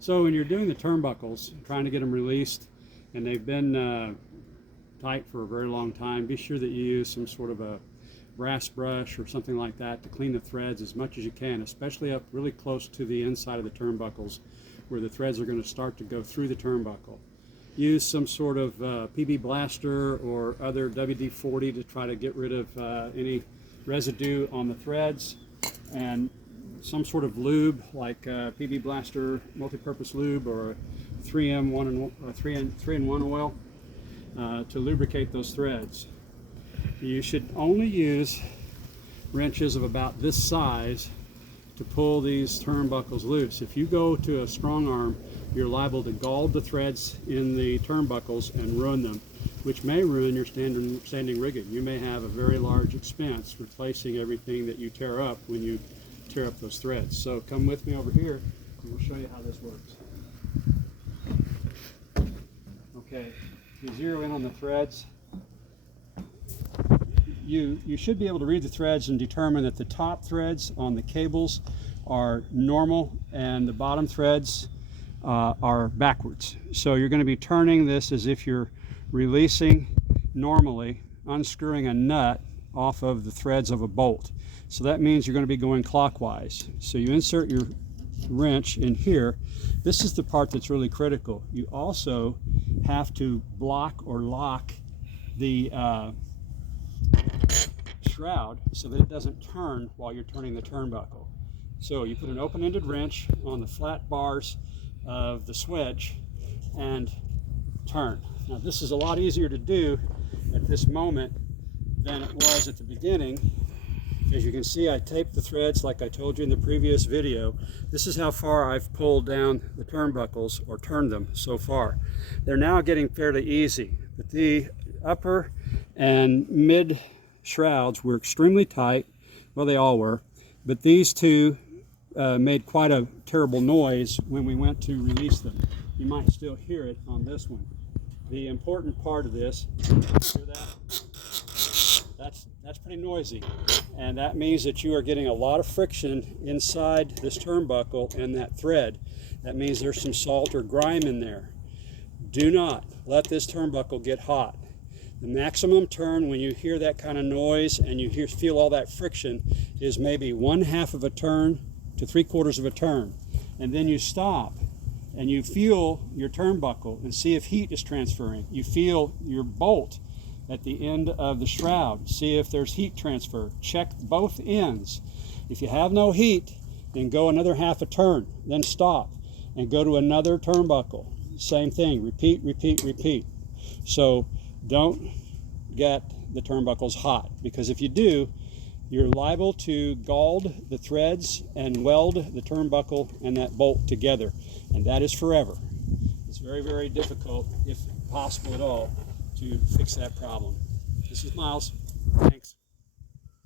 So when you're doing the turnbuckles, trying to get them released, and they've been tight for a very long time, be sure that you use some sort of a brass brush or something like that to clean the threads as much as you can, especially up really close to the inside of the turnbuckles where the threads are going to start to go through the turnbuckle. Use some sort of PB blaster or other WD-40 to try to get rid of any residue on the threads, and some sort of lube like PB blaster multi-purpose lube or 3-in-1 oil to lubricate those threads. You should only use wrenches of about this size to pull these turnbuckles loose. If you go to a strong arm, you're liable to gauge the threads in the turnbuckles and ruin them, which may ruin your standing rigging. You may have a very large expense replacing everything that you tear up when you tear up those threads. So come with me over here and we'll show you how this works. Okay, you zero in on the threads. You should be able to read the threads and determine that the top threads on the cables are normal and the bottom threads are backwards. So you're going to be turning this as if you're releasing normally, unscrewing a nut off of the threads of a bolt. So that means you're going to be going clockwise. So you insert your wrench in here. This is the part that's really critical. You also have to block or lock the shroud so that it doesn't turn while you're turning the turnbuckle. So you put an open-ended wrench on the flat bars of the swedge and turn. Now this is a lot easier to do at this moment than it was at the beginning. As you can see, I taped the threads like I told you in the previous video. This is how far I've pulled down the turnbuckles or turned them so far. They're now getting fairly easy, but the upper and mid shrouds were extremely tight. Well, they all were, but these two made quite a terrible noise when we went to release them. You might still hear it on this one. The important part of this, hear that? That's pretty noisy, and that means that you are getting a lot of friction inside this turnbuckle and that thread. That means there's some salt or grime in there. Do not let this turnbuckle get hot. The maximum turn when you hear that kind of noise and you feel all that friction is maybe 1/2 of a turn to 3/4 of a turn. And then you stop and you feel your turnbuckle and see if heat is transferring. You feel your bolt at the end of the shroud. See if there's heat transfer. Check both ends. If you have no heat, then go another 1/2 a turn, then stop and go to another turnbuckle. Same thing, repeat, repeat, repeat. So don't get the turnbuckles hot, because if you do, you're liable to gauge the threads and weld the turnbuckle and that bolt together, and that is forever. It's very, very difficult, if possible at all, to fix that problem. This is Miles. Thanks.